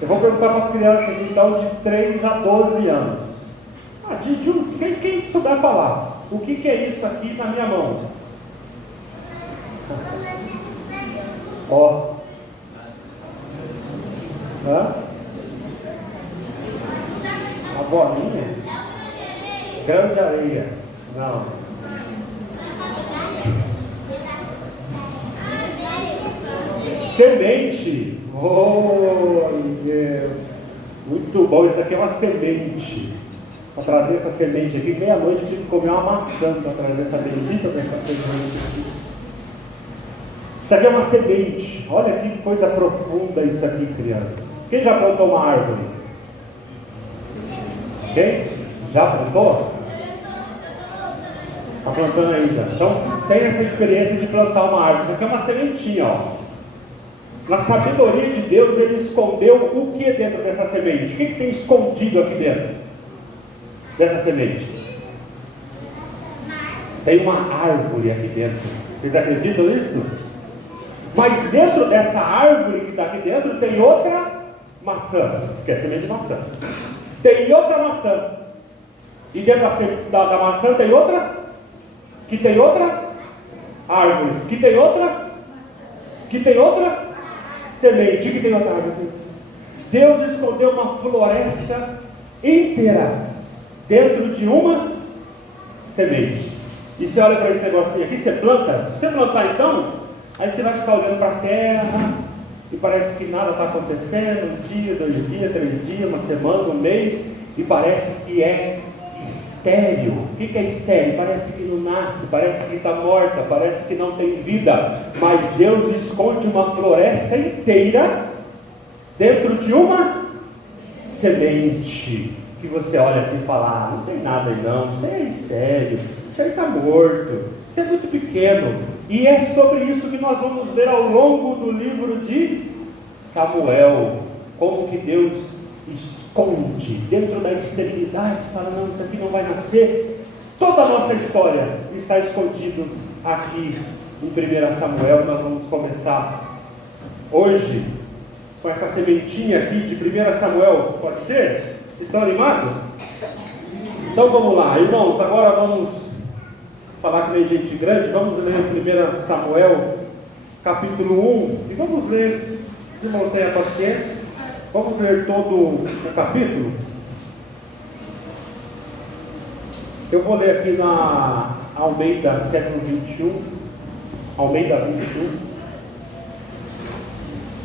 Eu vou perguntar para as crianças aqui, então, de 3 a 12 anos. Quem souber falar, o que é isso aqui na minha mão? Ó. Hã? A bolinha? Grão de areia. Não. Semente. Oh, Deus. Muito bom. Isso aqui é uma semente. Para trazer essa semente aqui, meia-noite eu tive que comer uma maçã para trazer essa bendita dessa semente aqui. Isso aqui é uma semente. Olha que coisa profunda isso aqui, crianças. Quem já plantou uma árvore? Quem? Já plantou? Está plantando ainda. Então tem essa experiência de plantar uma árvore. Isso aqui é uma sementinha, ó. Na sabedoria de Deus, Ele escondeu o que dentro dessa semente? O que tem escondido aqui dentro dessa semente? Tem uma árvore aqui dentro. Vocês acreditam nisso? Mas dentro dessa árvore que está aqui dentro tem outra maçã. Esquece, semente de maçã. Tem outra maçã. E dentro da maçã tem outra? Que tem outra árvore. Que tem outra? Que tem outra semente. Que tem outra árvore. Deus escondeu uma floresta inteira dentro de uma semente. E você olha para esse negocinho aqui, você planta. Se você plantar então, aí você vai ficar olhando para a terra e parece que nada está acontecendo. 1 dia, 2 dias, 3 dias, uma semana, um mês, e parece que é estéril. O que é estéril? Parece que não nasce, parece que está morta, parece que não tem vida. Mas Deus esconde uma floresta inteira dentro de uma semente. Que você olha assim e fala, não tem nada aí não, isso é estéril, isso aí está morto, isso é muito pequeno. E é sobre isso que nós vamos ver ao longo do livro de Samuel, como que Deus esconde dentro da esterilidade, fala, não, isso aqui não vai nascer. Toda a nossa história está escondido aqui em 1 Samuel. Nós vamos começar hoje com essa sementinha aqui de 1 Samuel, pode ser? Estão animados? Então vamos lá, irmãos, agora vamos falar que nem gente grande. Vamos ler 1 Samuel capítulo 1 e vamos ler, os irmãos tenham paciência, vamos ler todo o capítulo. Eu vou ler aqui na Almeida século 21, Almeida 21.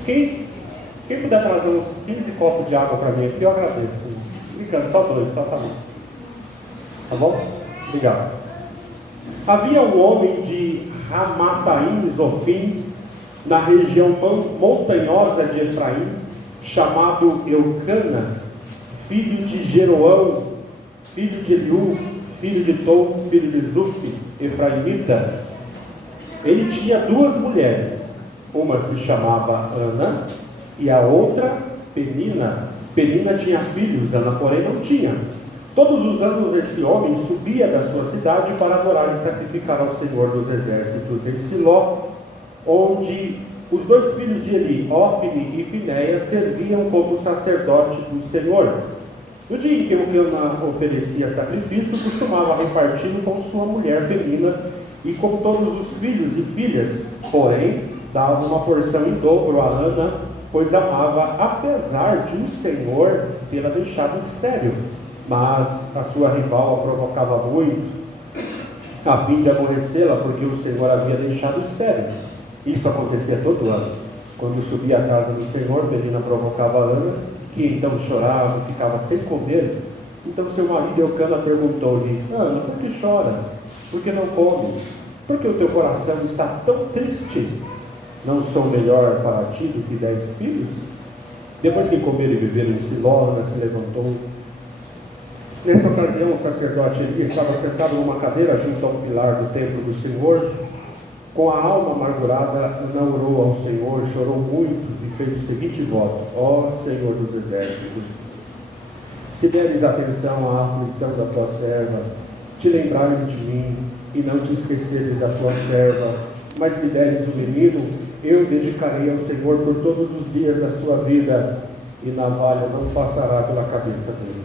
Quem puder trazer uns 15 copos de água para mim aqui, eu agradeço. Brincando, só 2, só tá bom. Tá bom? Obrigado. Havia um homem de Ramataim Zofim, na região montanhosa de Efraim, chamado Eucana, filho de Jeroão, filho de Eliú, filho de Tom, filho de Zuf, efraimita. Ele tinha 2 mulheres, uma se chamava Ana e a outra Penina. Penina tinha filhos, Ana porém não tinha. Todos os anos esse homem subia da sua cidade para adorar e sacrificar ao Senhor dos Exércitos em Siló, onde os 2 filhos de Eli, Ófine e Finéias, serviam como sacerdote do Senhor. No dia em que Eucana oferecia sacrifício, costumava repartir com sua mulher Penina e com todos os filhos e filhas, porém dava uma porção em dobro a Ana, pois amava, apesar de o Senhor tê-la deixado estéril. Mas a sua rival a provocava muito, a fim de aborrecê-la, porque o Senhor havia deixado estéril. Isso acontecia todo ano. Quando subia à casa do Senhor, Penina provocava a Ana, que então chorava e ficava sem comer. Então seu marido Eucana perguntou-lhe, Ana, por que choras? Por que não comes? Por que o teu coração está tão triste? Não sou melhor para ti do que 10 filhos? Depois que comeram e beberam em Siló, Ana se levantou. Nessa ocasião, o sacerdote Eli estava sentado numa cadeira junto a um pilar do templo do Senhor. Com a alma amargurada, Ana orou ao Senhor, chorou muito e fez o seguinte voto: ó Senhor dos Exércitos, se deres atenção à aflição da tua serva, te lembrares de mim e não te esqueceres da tua serva, mas me deres um menino, eu dedicarei ao Senhor por todos os dias da sua vida. e navalha não passará pela cabeça dele.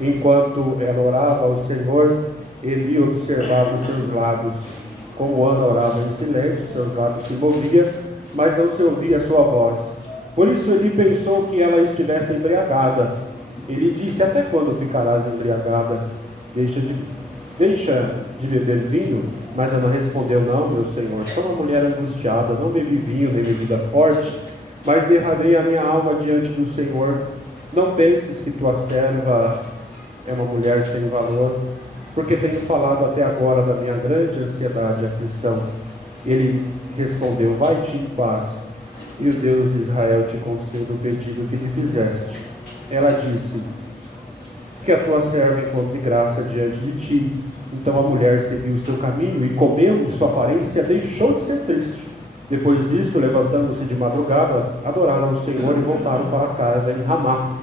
Enquanto ela orava ao Senhor, Eli observava os seus lábios. Como Ana orava em silêncio, seus lábios se moviam, mas não se ouvia a sua voz. Por isso Eli pensou que ela estivesse embriagada. Ele disse: até quando ficarás embriagada? Deixa de beber vinho? Mas Ana respondeu: não, meu Senhor, sou uma mulher angustiada, não bebi vinho nem bebida forte, mas derramei a minha alma diante do Senhor. Não penses que tua serva é uma mulher sem valor, porque tenho falado até agora da minha grande ansiedade e aflição. Ele respondeu: vai-te em paz, e o Deus de Israel te conceda o pedido que lhe fizeste. Ela disse: que a tua serva encontre graça diante de ti. Então a mulher seguiu o seu caminho e, comeu, e sua aparência deixou de ser triste. Depois disso, levantando-se de madrugada, adoraram o Senhor e voltaram para casa em Ramá.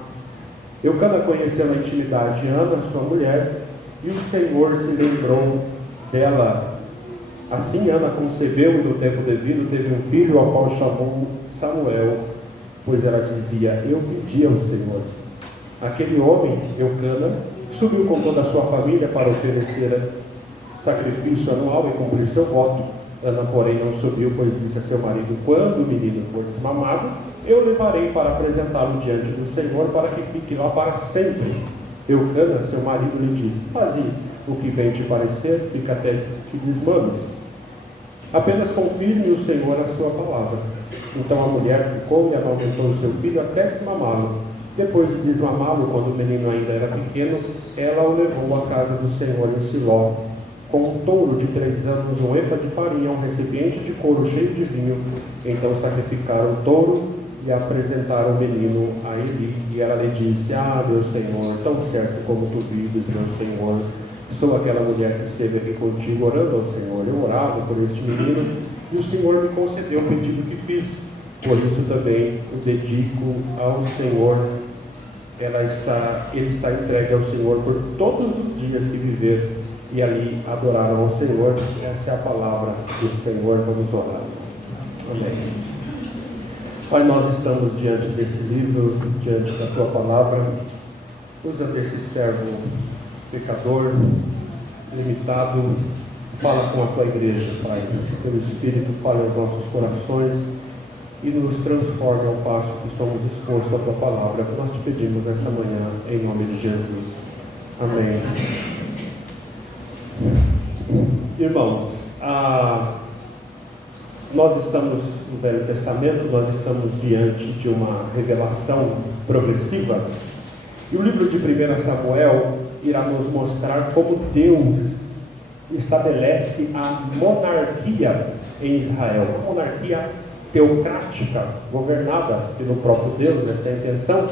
Eucana conheceu na intimidade Ana, sua mulher, e o Senhor se lembrou dela. Assim Ana concebeu e no tempo devido teve um filho, ao qual chamou Samuel, pois ela dizia: eu pedi ao Senhor. Aquele homem, Eucana, subiu com toda a sua família para oferecer sacrifício anual e cumprir seu voto. Ana, porém, não subiu, pois disse a seu marido: quando o menino for desmamado, eu levarei para apresentá-lo diante do Senhor, para que fique lá para sempre. Eucana, seu marido, lhe disse: faze o que bem te parecer, fica até que desmames. Apenas confirme no Senhor a sua palavra. Então a mulher ficou e amamentou o seu filho até desmamá-lo. Depois de desmamá-lo, quando o menino ainda era pequeno, ela o levou à casa do Senhor em Siló. Com um touro de 3 anos, um efa de farinha, um recipiente de couro cheio de vinho. Então sacrificaram o touro e apresentaram o menino a Eli. E ela lhe disse: ah, meu Senhor, tão certo como tu vives, meu Senhor, sou aquela mulher que esteve aqui contigo orando ao Senhor. Eu orava por este menino e o Senhor me concedeu o pedido que fiz. Por isso também o dedico ao Senhor. Ele está entregue ao Senhor por todos os dias que viver. E ali adoraram ao Senhor. Essa é a palavra do Senhor. Vamos orar. Amém. Pai, nós estamos diante desse livro, diante da Tua palavra. Usa desse servo pecador, limitado. Fala com a Tua igreja, Pai. Pelo Espírito, fale aos nossos corações e nos transforme ao passo que somos expostos à Tua palavra. Nós te pedimos nessa manhã, em nome de Jesus. Amém. Irmãos, nós estamos no Velho Testamento, nós estamos diante de uma revelação progressiva, e o livro de 1 Samuel irá nos mostrar como Deus estabelece a monarquia em Israel, uma monarquia teocrática, governada pelo próprio Deus. Essa é a intenção.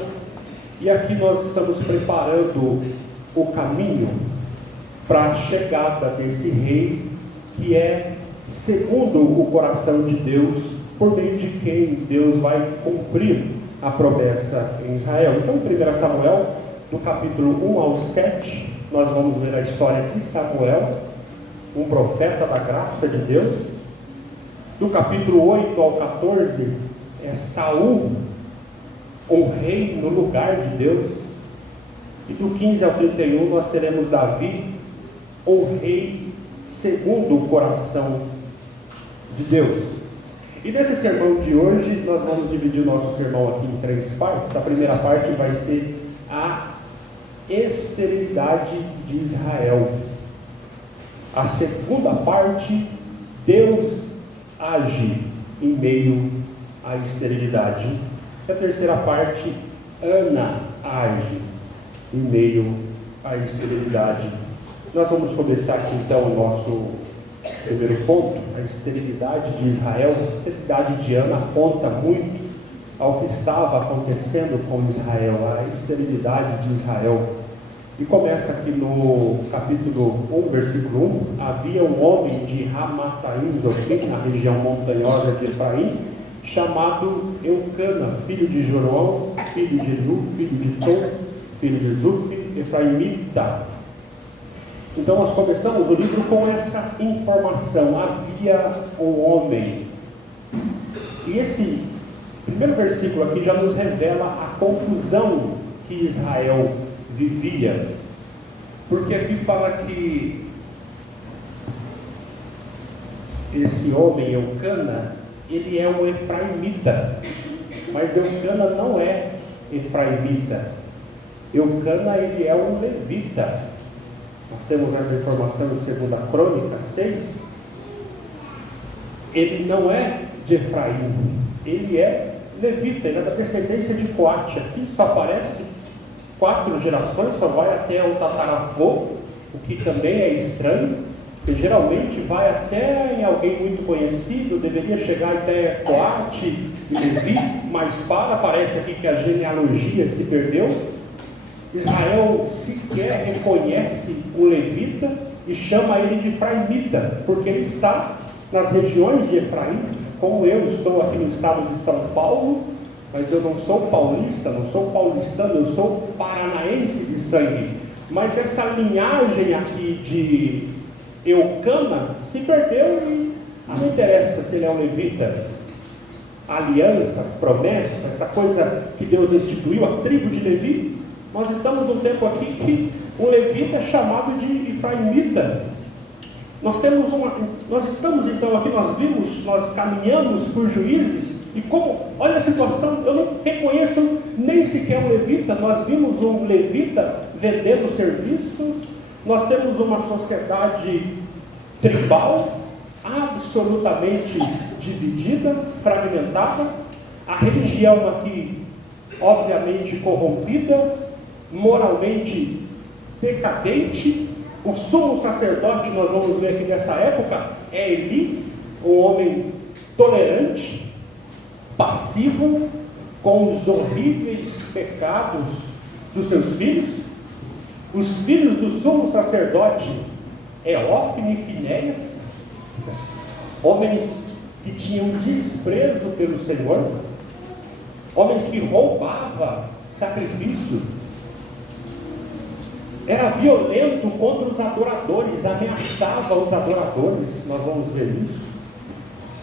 E aqui nós estamos preparando o caminho para a chegada desse rei, que é segundo o coração de Deus, por meio de quem Deus vai cumprir a promessa em Israel. Então, 1 Samuel, do capítulo 1 ao 7, nós vamos ver a história de Samuel, um profeta da graça de Deus. Do capítulo 8 ao 14, é Saul, um rei no lugar de Deus. E do 15 ao 31, nós teremos Davi, um rei segundo o coração de Deus. E nesse sermão de hoje, nós vamos dividir o nosso sermão aqui em 3 partes. A primeira parte vai ser a esterilidade de Israel. A segunda parte, Deus age em meio à esterilidade. E a terceira parte, Ana age em meio à esterilidade. Nós vamos começar aqui então o nosso primeiro ponto, a esterilidade de Israel. A esterilidade de Ana aponta muito ao que estava acontecendo com Israel, a esterilidade de Israel. E começa aqui no capítulo 1, versículo 1. Havia um homem de Ramataim, Zofim, na região montanhosa de Efraim, chamado Eucana, filho de Jorão, filho de Ju, filho de Tom, filho de Zuf, Efraimita. Então nós começamos o livro com essa informação: havia um homem. E esse O primeiro versículo aqui já nos revela a confusão que Israel vivia. Porque aqui fala que esse homem, Eucana, ele é um efraimita. Mas Eucana não é efraimita. Eucana, ele é um levita. Nós temos essa informação em 2 Crônicas 6. Ele não é de Efraim, ele é levita, ele é da descendência de Coate. Aqui só aparece 4 gerações, só vai até o tataravô, o que também é estranho, porque geralmente vai até em alguém muito conhecido, deveria chegar até Coate e Levi, mas parece aqui que a genealogia se perdeu. Israel sequer reconhece o levita e chama ele de efraimita, porque ele está nas regiões de Efraim. Como eu estou aqui no estado de São Paulo, mas eu não sou paulista, não sou paulistano, eu sou paranaense de sangue. Mas essa linhagem aqui de Eucana se perdeu e não interessa se ele é um levita. Alianças, promessas, essa coisa que Deus instituiu, a tribo de Levi. Nós estamos num tempo aqui que o levita é chamado de efraimita. Nós estamos então aqui, nós caminhamos por Juízes, e olha a situação, eu não reconheço nem sequer um levita. Nós vimos um levita vendendo serviços, nós temos uma sociedade tribal, absolutamente dividida, fragmentada, a religião aqui, obviamente corrompida, moralmente decadente. O sumo sacerdote, nós vamos ver aqui nessa época, é Eli, um homem tolerante, passivo, com os horríveis pecados dos seus filhos. Os filhos do sumo sacerdote é Hófni e Finéias, homens que tinham desprezo pelo Senhor, homens que roubavam sacrifício, era violento contra os adoradores, ameaçava os adoradores, nós vamos ver isso,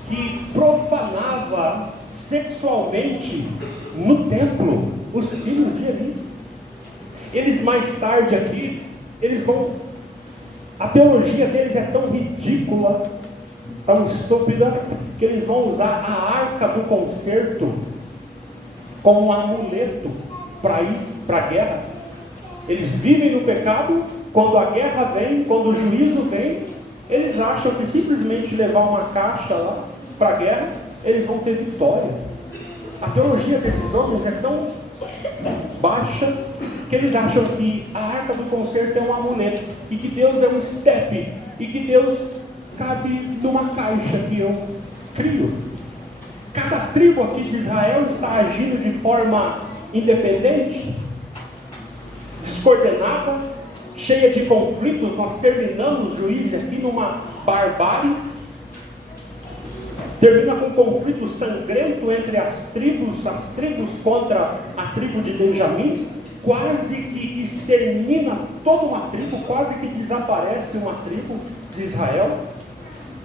que profanava sexualmente no templo os filhos de Eli. Eles mais tarde aqui, a teologia deles é tão ridícula, tão estúpida, que eles vão usar a arca do concerto como um amuleto para ir para a guerra. Eles vivem no pecado. Quando a guerra vem, quando o juízo vem, eles acham que simplesmente levar uma caixa lá para a guerra, eles vão ter vitória. A teologia desses homens é tão baixa que eles acham que a arca do concerto é um amuleto, e que Deus é um estepe, e que Deus cabe numa caixa que eu crio. Cada tribo aqui de Israel está agindo de forma independente, descoordenada, cheia de conflitos. Nós terminamos Juízes aqui numa barbárie, termina com um conflito sangrento entre as tribos contra a tribo de Benjamim, quase que extermina toda uma tribo, quase que desaparece uma tribo de Israel.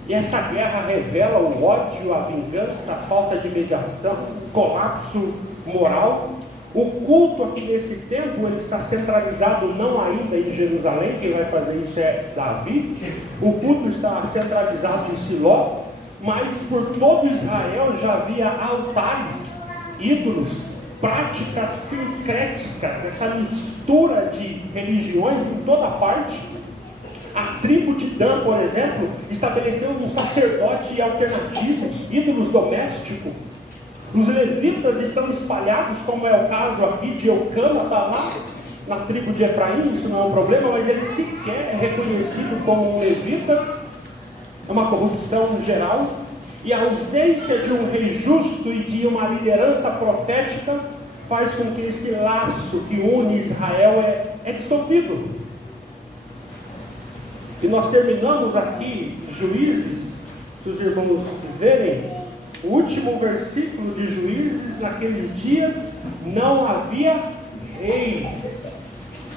E essa guerra revela o ódio, a vingança, a falta de mediação, colapso moral. O culto aqui nesse tempo, ele está centralizado não ainda em Jerusalém, quem vai fazer isso é Davi. O culto está centralizado em Siló, mas por todo Israel já havia altares, ídolos, práticas sincréticas, essa mistura de religiões em toda parte. A tribo de Dan, por exemplo, estabeleceu um sacerdote alternativo, ídolos domésticos. Os levitas estão espalhados, como é o caso aqui de Eucana, está lá na tribo de Efraim, isso não é um problema, mas ele sequer é reconhecido como um levita. É uma corrupção geral, e a ausência de um rei justo e de uma liderança profética faz com que esse laço que une Israel é dissolvido. E nós terminamos aqui Juízes, se os irmãos verem, o último versículo de Juízes: naqueles dias não havia rei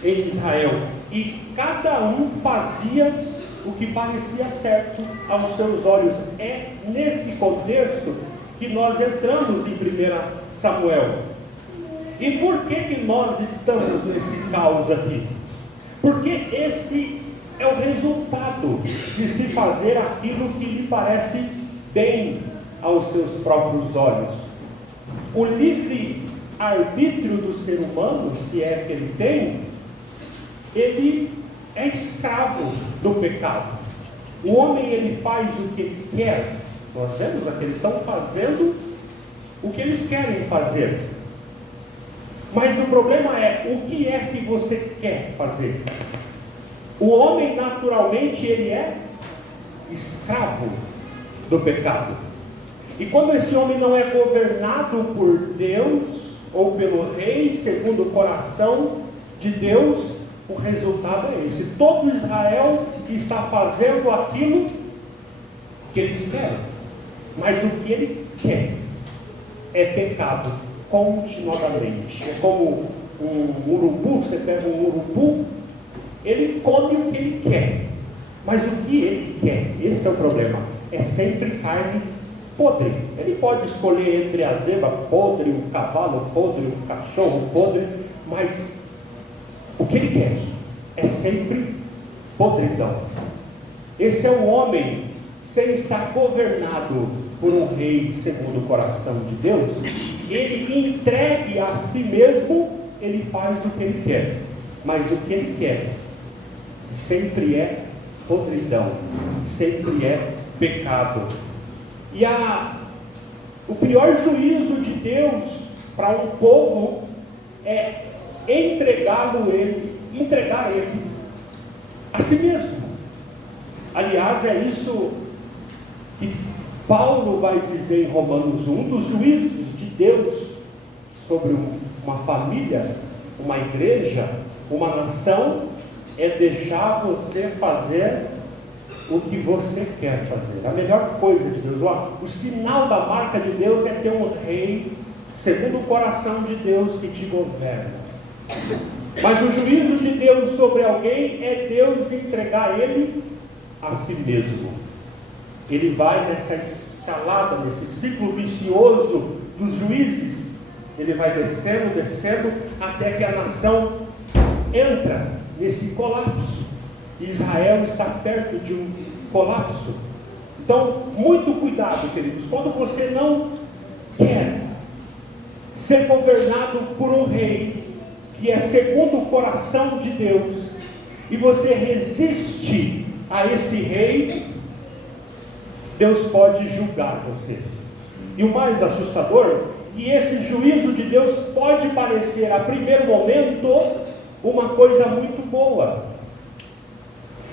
em Israel, e cada um fazia o que parecia certo aos seus olhos. É nesse contexto que nós entramos em 1 Samuel. E por que nós estamos nesse caos aqui? Porque esse é o resultado de se fazer aquilo que lhe parece bem aos seus próprios olhos. O livre arbítrio do ser humano, se é que ele tem, ele é escravo do pecado. O homem, ele faz o que ele quer. Nós vemos aqui, eles estão fazendo o que eles querem fazer. Mas o problema é, o que é que você quer fazer? O homem, naturalmente, ele é escravo do pecado. E quando esse homem não é governado por Deus, ou pelo rei, segundo o coração de Deus, o resultado é esse. Todo Israel está fazendo aquilo que eles querem, mas o que ele quer é pecado continuadamente. É como um urubu. Você pega um urubu, ele come o que ele quer, mas o que ele quer, esse é o problema, é sempre carne podre. Ele pode escolher entre a zeba podre, o cavalo podre, o cachorro podre, mas o que ele quer é sempre podridão. Esse é o homem sem estar governado por um rei segundo o coração de Deus. Ele entregue a si mesmo, ele faz o que ele quer, mas o que ele quer sempre é podridão, sempre é pecado. E o pior juízo de Deus para um povo é entregar ele a si mesmo. Aliás, é isso que Paulo vai dizer em Romanos 1, dos juízos de Deus sobre uma família, uma igreja, uma nação, é deixar você fazer o que você quer fazer. A melhor coisa de Deus, o sinal da marca de Deus é ter um rei segundo o coração de Deus que te governa. Mas o juízo de Deus sobre alguém é Deus entregar ele a si mesmo. Ele vai nessa escalada, nesse ciclo vicioso dos juízes. Ele vai descendo, até que a nação entra nesse colapso. Israel está perto de um colapso. Então, muito cuidado, queridos. Quando você não quer ser governado por um rei que é segundo o coração de Deus, e você resiste a esse rei, Deus pode julgar você. E o mais assustador, que esse juízo de Deus pode parecer a primeiro momento uma coisa muito boa,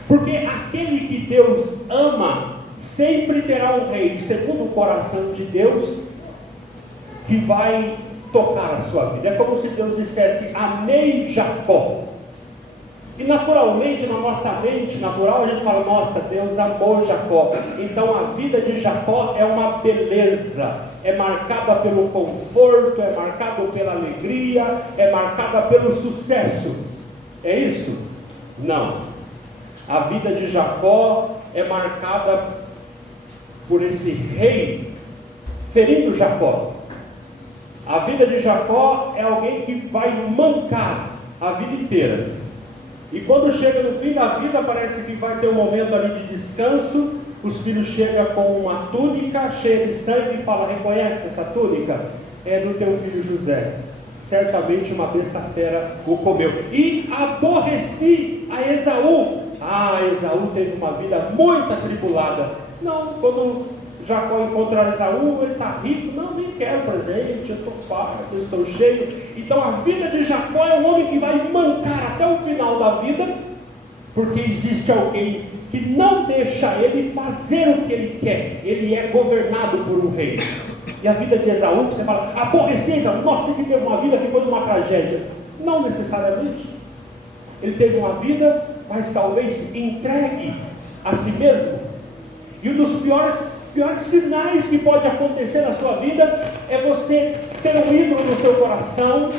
porque aquele que Deus ama sempre terá um rei segundo o coração de Deus que vai tocar a sua vida. É como se Deus dissesse: amei Jacó. E naturalmente, na nossa mente natural, a gente fala: nossa, Deus amou Jacó. Então a vida de Jacó é uma beleza, é marcada pelo conforto, é marcada pela alegria, é marcada pelo sucesso. É isso? Não. A vida de Jacó é marcada por esse rei ferindo Jacó. A vida de Jacó é alguém que vai mancar a vida inteira. E quando chega no fim da vida, parece que vai ter um momento ali de descanso. Os filhos chegam com uma túnica cheia de sangue e falam: reconhece essa túnica? É do teu filho José. Certamente uma besta fera o comeu. E aborreci a Esaú. Esaú teve uma vida muito atribulada. Não, quando Jacó encontra Esaú, ele está rico. Não, nem quero presente, eu estou farto, eu estou cheio. Então a vida de Jacó é um homem que vai mancar até o final da vida, porque existe alguém que não deixa ele fazer o que ele quer. Ele é governado por um rei. E a vida de Esaú, que você fala: aborreci Esaú, nossa, esse teve uma vida que foi uma tragédia. Não necessariamente. Ele teve uma vida, mas talvez entregue a si mesmo. E um dos piores sinais que pode acontecer na sua vida é você ter um ídolo no seu coração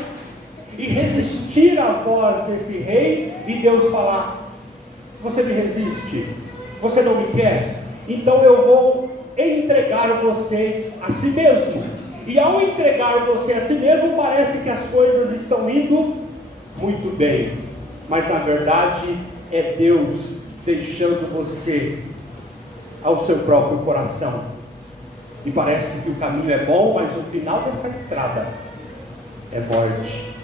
e resistir à voz desse rei, e Deus falar: você me resiste, você não me quer, então eu vou entregar você a si mesmo. E ao entregar você a si mesmo, parece que as coisas estão indo muito bem. Mas na verdade é Deus deixando você ao seu próprio coração. E parece que o caminho é bom, mas o final dessa estrada é morte.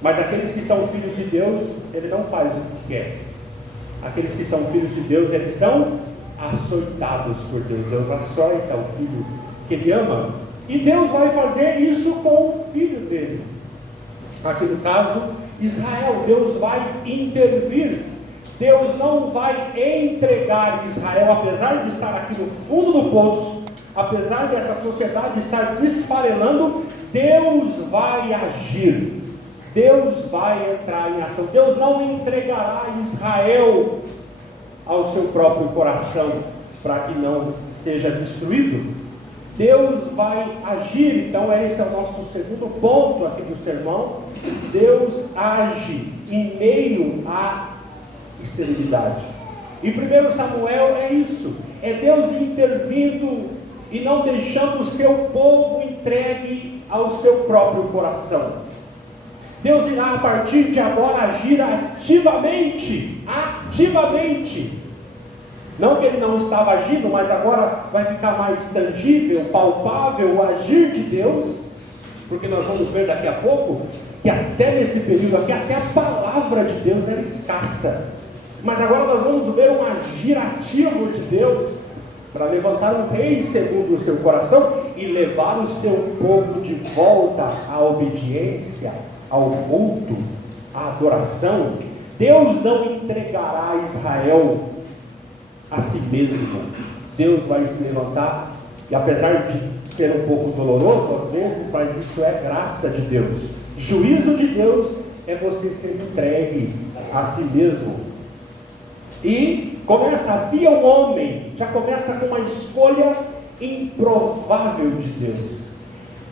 Mas aqueles que são filhos de Deus, ele não faz o que quer. Aqueles que são filhos de Deus, eles são açoitados por Deus. Deus açoita o filho que ele ama. E Deus vai fazer isso com o filho dele. Aqui no caso, Israel. Deus vai intervir. Deus não vai entregar Israel, apesar de estar aqui no fundo do poço, apesar dessa sociedade estar desfarelando, Deus vai agir. Deus vai entrar em ação. Deus não entregará Israel ao seu próprio coração para que não seja destruído. Deus vai agir. Então esse é o nosso segundo ponto aqui do sermão. Deus age em meio à esterilidade. E 1 Samuel é isso, é Deus intervindo e não deixando o seu povo entregue ao seu próprio coração. Deus irá a partir de agora agir ativamente. Não que ele não estava agindo, mas agora vai ficar mais tangível, palpável o agir de Deus, porque nós vamos ver daqui a pouco que até nesse período aqui, até a palavra de Deus era escassa. Mas agora nós vamos ver um agir ativo de Deus para levantar um rei segundo o seu coração e levar o seu povo de volta à obediência, ao culto, à adoração. Deus não entregará Israel a si mesmo. Deus vai se levantar, e apesar de ser um pouco doloroso às vezes, mas isso é graça de Deus. Juízo de Deus é você ser entregue a si mesmo. E havia um homem, já começa com uma escolha improvável de Deus.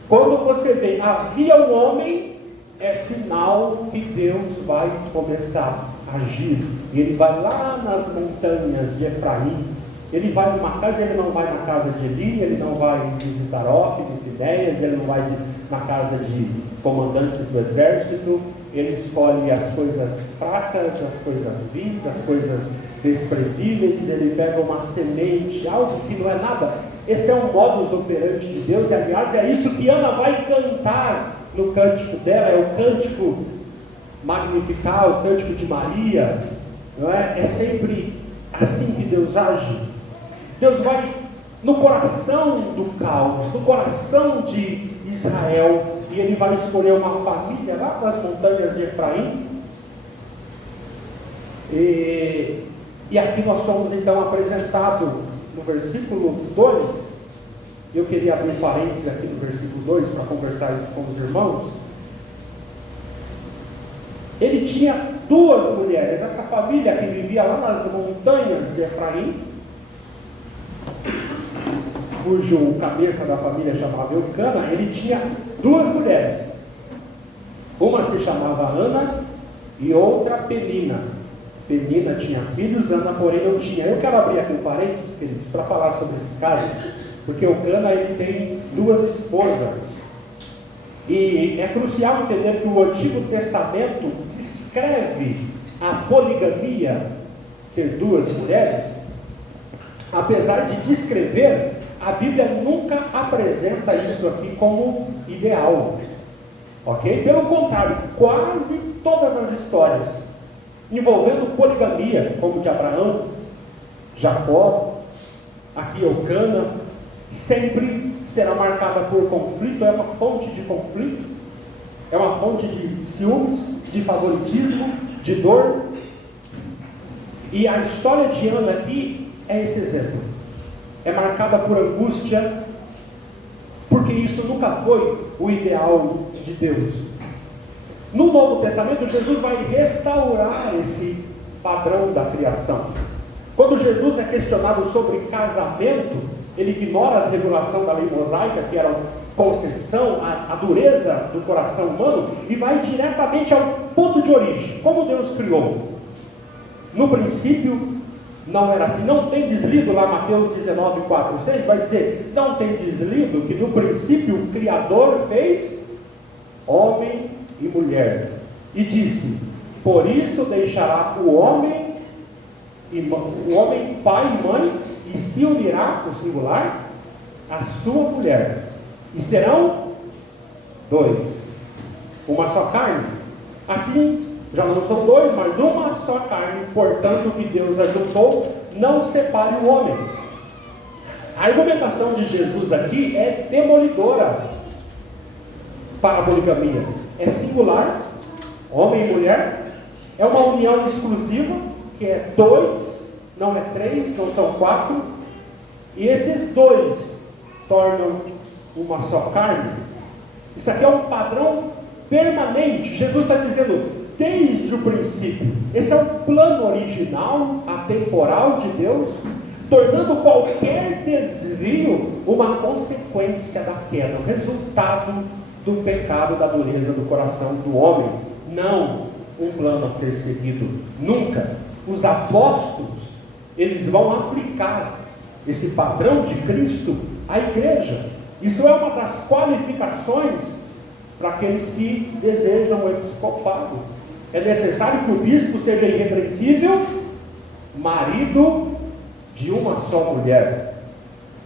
Quando você vê, havia um homem, é sinal que Deus vai começar a agir. E ele vai lá nas montanhas de Efraim. Ele vai numa casa, ele não vai na casa de Eli, ele não vai visitar Ofne, Finéias, ele não vai na casa de comandantes do exército. Ele escolhe as coisas fracas, as coisas vis, as coisas desprezíveis. Ele pega uma semente, algo que não é nada. Esse é um modus operandi de Deus, e aliás é isso que Ana vai cantar no cântico dela, é o cântico Magnificar, o cântico de Maria, não é? É sempre assim que Deus age. Deus vai no coração do caos, no coração de Israel, e ele vai escolher uma família lá nas montanhas de Efraim. E aqui nós somos então apresentados no versículo 2. Eu queria abrir parênteses aqui no versículo 2 para conversar isso com os irmãos. Ele tinha duas mulheres. Essa família que vivia lá nas montanhas de Efraim, cujo cabeça da família chamava Eucana, ele tinha duas mulheres. Uma se chamava Ana e outra Penina. Penina tinha filhos, Ana porém não tinha. Eu quero abrir aqui um parênteses, queridos, para falar sobre esse caso, porque Eucana ele tem duas esposas. E é crucial entender que o Antigo Testamento descreve a poligamia, ter duas mulheres. Apesar de descrever, a Bíblia nunca apresenta isso aqui como ideal, ok? Pelo contrário, quase todas as histórias envolvendo poligamia, como de Abraão, Jacó, aqui Eucana, sempre será marcada por conflito. É uma fonte de conflito, é uma fonte de ciúmes, de favoritismo, de dor. E a história de Ana aqui é esse exemplo. É marcada por angústia, porque isso nunca foi o ideal de Deus. No Novo Testamento, Jesus vai restaurar esse padrão da criação. Quando Jesus é questionado sobre casamento, ele ignora as regulações da lei mosaica, que eram concessão, a dureza do coração humano, e vai diretamente ao ponto de origem. Como Deus criou? No princípio, não era assim. Não tem deslido lá Mateus 19, 4, 6, vai dizer, não tem deslido que no princípio o Criador fez homem e mulher, e disse, por isso deixará o homem pai e mãe, e se unirá, no singular, a sua mulher, e serão dois, uma só carne. Assim, já não são dois, mas uma só carne. Portanto, o que Deus ajuntou, não separe o homem. A argumentação de Jesus aqui é demolidora para a poligamia. É singular, homem e mulher, é uma união exclusiva, que é dois, não é três, não são quatro, e esses dois tornam uma só carne. Isso aqui é um padrão permanente. Jesus está dizendo, desde o princípio, esse é o plano original, atemporal de Deus, tornando qualquer desvio uma consequência da queda, o resultado do pecado, da dureza do coração do homem, não um plano a ser seguido. Nunca. Os apóstolos, eles vão aplicar esse padrão de Cristo à igreja. Isso é uma das qualificações para aqueles que desejam o episcopado. É necessário que o bispo seja irrepreensível, marido de uma só mulher.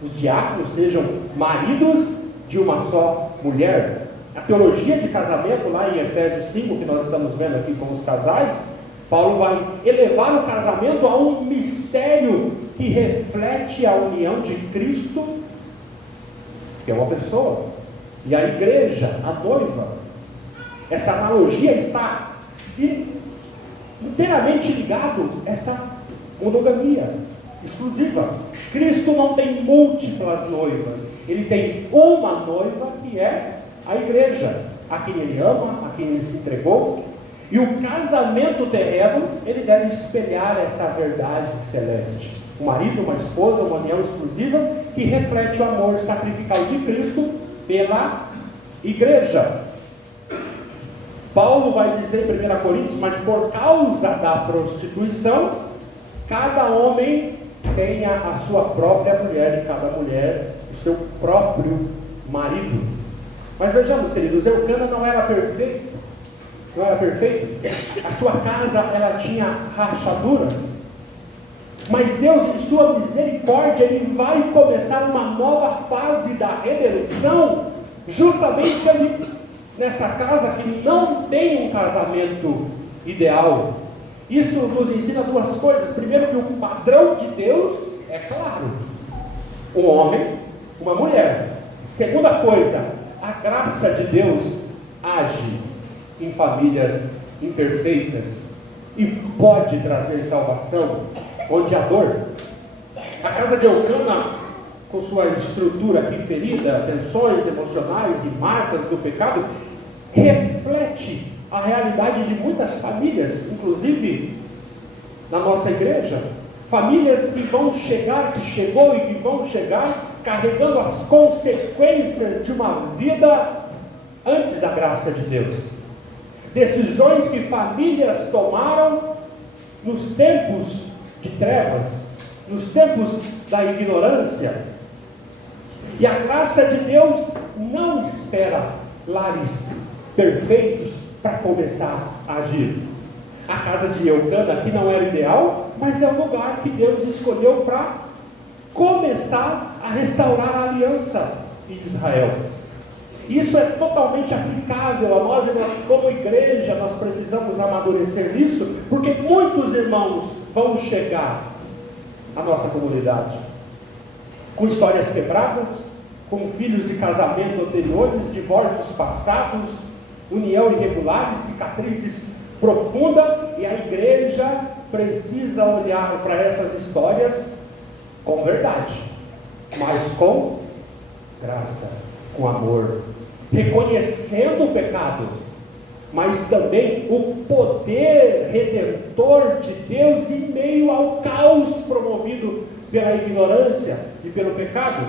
Os diáconos sejam maridos de uma só mulher. A teologia de casamento, lá em Efésios 5, que nós estamos vendo aqui com os casais, Paulo vai elevar o casamento a um mistério que reflete a união de Cristo, que é uma pessoa, e a igreja, a noiva. Essa analogia está inteiramente ligado a essa monogamia exclusiva. Cristo não tem múltiplas noivas, ele tem uma noiva que é a igreja, a quem ele ama, a quem ele se entregou. E o casamento terreno, ele deve espelhar essa verdade celeste. Um marido, uma esposa, uma união exclusiva que reflete o amor sacrificial de Cristo pela igreja. Paulo vai dizer em 1 Coríntios, mas por causa da prostituição, cada homem tenha a sua própria mulher e cada mulher o seu próprio marido. Mas vejamos, queridos, Eucana não era perfeito. Não era perfeito? A sua casa, ela tinha rachaduras. Mas Deus, em sua misericórdia, Ele vai começar uma nova fase da redenção, justamente ali, nessa casa que não tem um casamento ideal. Isso nos ensina duas coisas. Primeiro, que o padrão de Deus é claro: um homem, uma mulher. Segunda coisa, a graça de Deus age em famílias imperfeitas e pode trazer salvação onde há dor. A casa de Eucana, com sua estrutura aqui ferida, tensões emocionais e marcas do pecado, reflete a realidade de muitas famílias, inclusive na nossa igreja. Famílias que vão chegar, que chegou e que vão chegar, carregando as consequências de uma vida antes da graça de Deus. Decisões que famílias tomaram nos tempos de trevas, nos tempos da ignorância. E a graça de Deus não espera lares perfeitos para começar a agir. A casa de Eucana aqui não era ideal, mas é o lugar que Deus escolheu para começar a restaurar a aliança em Israel. Isso é totalmente aplicável a nós, e nós, como igreja, nós precisamos amadurecer nisso, porque muitos irmãos vão chegar à nossa comunidade com histórias quebradas, com filhos de casamento anteriores, divórcios passados, união irregular, cicatrizes profundas, e a igreja precisa olhar para essas histórias com verdade, mas com graça, com amor, reconhecendo o pecado, mas também o poder redentor de Deus em meio ao caos promovido pela ignorância e pelo pecado.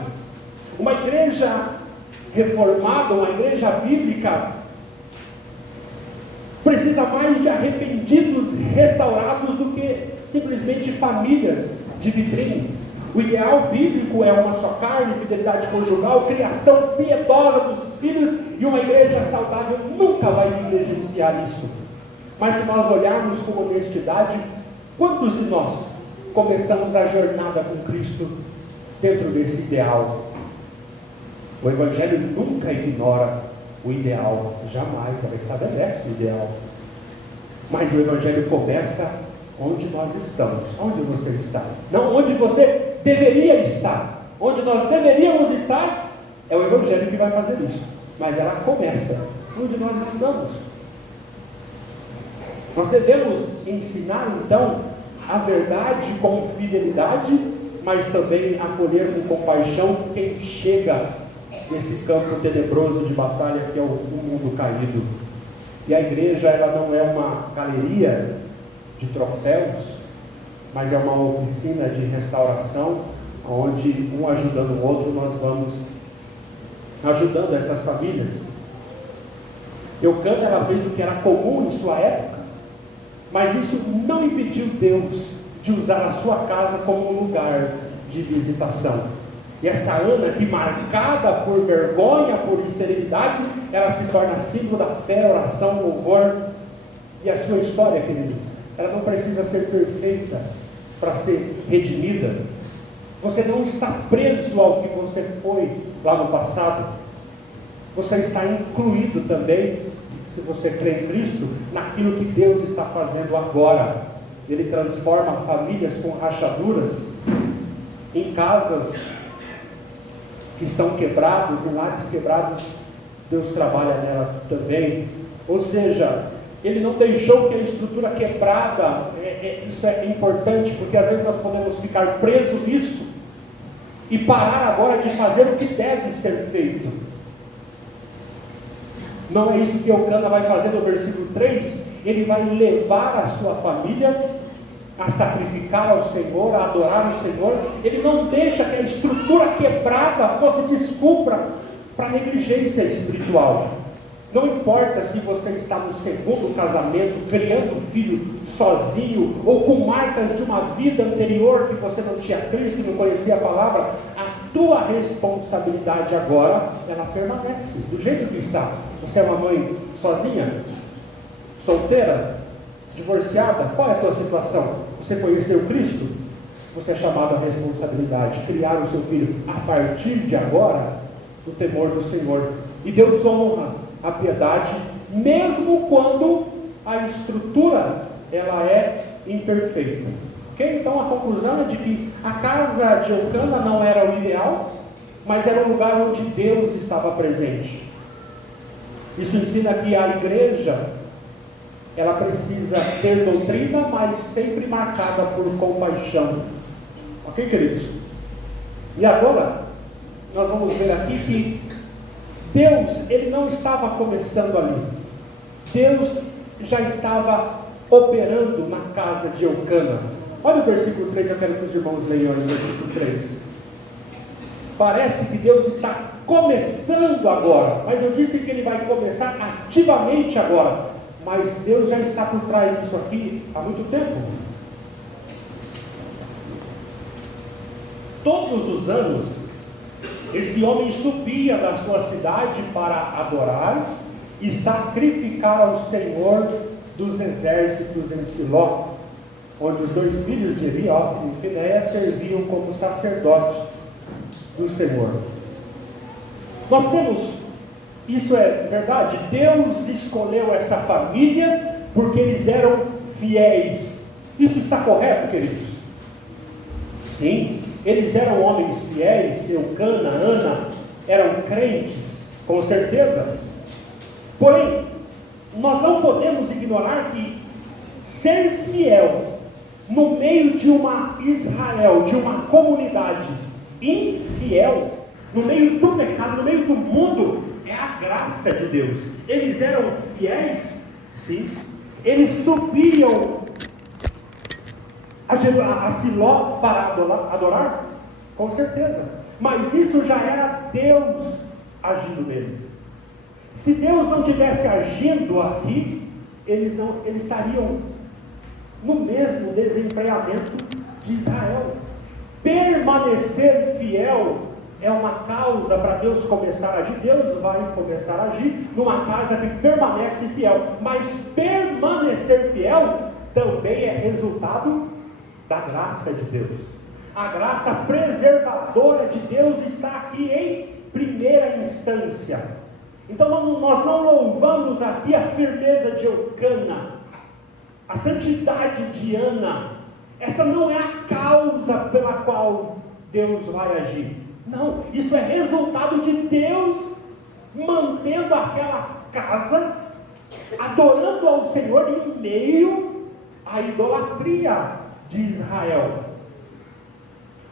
Uma igreja reformada, uma igreja bíblica, precisa mais de arrependidos restaurados do que simplesmente famílias de vitrine. O ideal bíblico é uma só carne, fidelidade conjugal, criação piedosa dos filhos, e uma igreja saudável nunca vai negligenciar isso. Mas se nós olharmos com honestidade, quantos de nós começamos a jornada com Cristo dentro desse ideal? O Evangelho nunca ignora o ideal, jamais, ela estabelece o ideal. Mas o Evangelho começa onde nós estamos. Onde você está? Não onde você deveria estar. Onde nós deveríamos estar, é o Evangelho que vai fazer isso. Mas ela começa onde nós estamos. Nós devemos ensinar, então, a verdade com fidelidade, mas também acolher com compaixão quem chega nesse campo tenebroso de batalha que é o mundo caído. E a igreja, ela não é uma galeria de troféus, mas é uma oficina de restauração, onde um ajudando o outro, nós vamos ajudando essas famílias. Eucana, ela fez o que era comum em sua época, mas isso não impediu Deus de usar a sua casa como um lugar de visitação. E essa Ana, que marcada por vergonha, por esterilidade, ela se torna símbolo da fé, oração, louvor. E a sua história, querido, ela não precisa ser perfeita para ser redimida. Você não está preso ao que você foi lá no passado. Você está incluído também, se você crê em Cristo, naquilo que Deus está fazendo agora. Ele transforma famílias com rachaduras em casas que estão quebrados, em lares quebrados. Deus trabalha nela também. Ou seja, Ele não deixou que a estrutura quebrada, isso é importante, porque às vezes nós podemos ficar presos nisso e parar agora de fazer o que deve ser feito. Não é isso que Eucana vai fazer no versículo 3. Ele vai levar a sua família a sacrificar ao Senhor, a adorar o Senhor. Ele não deixa que a estrutura quebrada fosse desculpa para negligência espiritual. Não importa se você está no segundo casamento, criando um filho sozinho, ou com marcas de uma vida anterior que você não tinha Cristo e não conhecia a palavra, a tua responsabilidade agora, ela permanece do jeito que está. Você é uma mãe sozinha? Solteira? Divorciada? Qual é a tua situação? Você conheceu Cristo? Você é chamado à responsabilidade, criar o seu filho a partir de agora, do temor do Senhor. E Deus honra a piedade, mesmo quando a estrutura ela é imperfeita. Ok? Então a conclusão é de que a casa de Eucana não era o ideal, mas era um lugar onde Deus estava presente. Isso ensina que a igreja, ela precisa ter doutrina, mas sempre marcada por compaixão. Ok, queridos? E agora, nós vamos ver aqui que Deus, Ele não estava começando ali. Deus já estava operando na casa de Eucana. Olha o versículo 3, eu quero que os irmãos leiam o versículo 3. Parece que Deus está começando agora, mas eu disse que Ele vai começar ativamente agora. Mas Deus já está por trás disso aqui há muito tempo. Todos os anos, esse homem subia da sua cidade para adorar e sacrificar ao Senhor dos exércitos em Siló, onde os dois filhos de Eli, Hofni e Finéias, serviam como sacerdote do Senhor. Nós temos, isso é verdade, Deus escolheu essa família porque eles eram fiéis. Isso está correto, queridos? Sim. Eles eram homens fiéis, Eucana, Ana, eram crentes, com certeza. Porém, nós não podemos ignorar que ser fiel no meio de uma Israel, de uma comunidade infiel, no meio do pecado, no meio do mundo, é a graça de Deus. Eles eram fiéis, sim. Eles subiam a Siló para adorar? Com certeza. Mas isso já era Deus agindo nele. Se Deus não tivesse agindo aqui, eles estariam no mesmo desenfreamento de Israel. Permanecer fiel é uma causa para Deus começar a agir. Deus vai começar a agir numa casa que permanece fiel. Mas permanecer fiel também é resultado da graça de Deus. A graça preservadora de Deus está aqui em primeira instância. Então nós não louvamos aqui a firmeza de Eucana, a santidade de Ana. Essa não é a causa pela qual Deus vai agir. Não, isso é resultado de Deus mantendo aquela casa, adorando ao Senhor em meio à idolatria de Israel.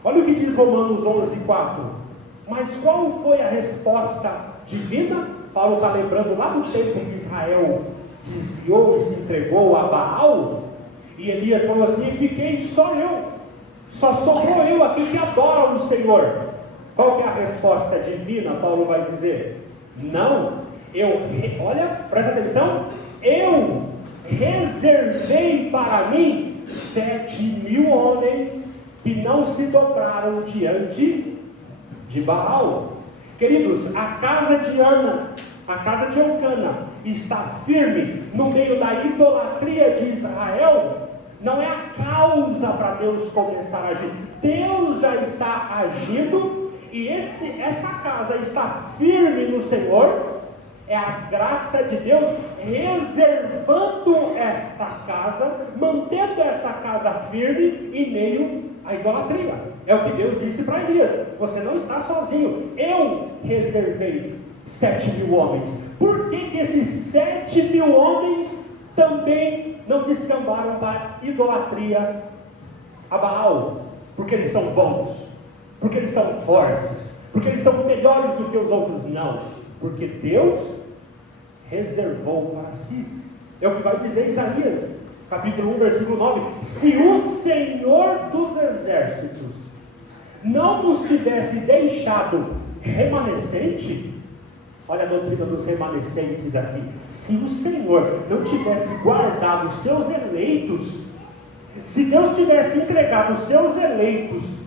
Olha o que diz Romanos 11:4. Mas qual foi a resposta divina? Paulo está lembrando lá do tempo que Israel desviou e se entregou a Baal. E Elias falou assim: fiquei só eu, só sobrou eu aqui que adora o Senhor. Qual que é a resposta divina? Paulo vai dizer: não, olha, presta atenção, eu reservei para mim 7.000 homens que não se dobraram diante de Baal. Queridos, a casa de Ana, a casa de Eucana, está firme no meio da idolatria de Israel. Não é a causa para Deus começar a agir. Deus já está agindo e essa casa está firme no Senhor. É a graça de Deus reservando esta casa, mantendo essa casa firme em meio à idolatria. É o que Deus disse para Elias: você não está sozinho, eu reservei 7.000 homens. Por que esses 7.000 homens também não descambaram para a idolatria a Baal? Porque eles são bons, porque eles são fortes, porque eles são melhores do que os outros? Não, porque Deus reservou para si. É o que vai dizer Isaías, capítulo 1, versículo 9: se o Senhor dos exércitos não nos tivesse deixado remanescente, olha a doutrina dos remanescentes aqui, se o Senhor não tivesse guardado os seus eleitos, se Deus tivesse entregado os seus eleitos,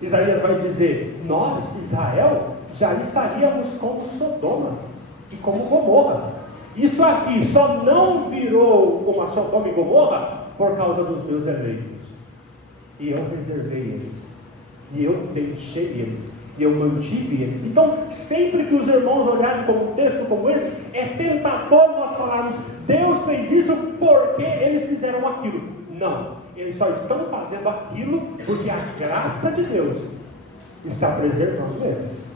Isaías vai dizer: nós, Israel, já estaríamos como Sodoma e como Gomorra. Isso aqui só não virou uma Sodoma e Gomorra por causa dos meus eleitos. E eu reservei eles, e eu deixei eles, e eu mantive eles. Então, sempre que os irmãos olharem para um texto como esse, é tentador nós falarmos: Deus fez isso porque eles fizeram aquilo. Não, eles só estão fazendo aquilo porque a graça de Deus está preservando eles.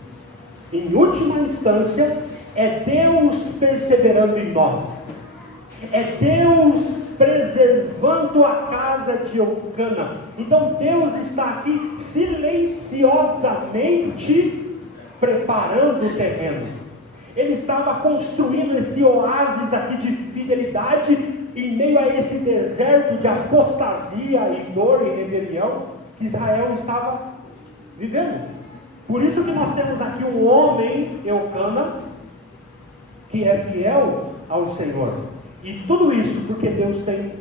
Em última instância, é Deus perseverando em nós, é Deus preservando a casa de Eucana. Então Deus está aqui silenciosamente preparando o terreno. Ele estava construindo esse oásis aqui de fidelidade em meio a esse deserto de apostasia e dor e rebelião que Israel estava vivendo. Por isso que nós temos aqui um homem, Eucana, que é fiel ao Senhor. E tudo isso porque Deus tem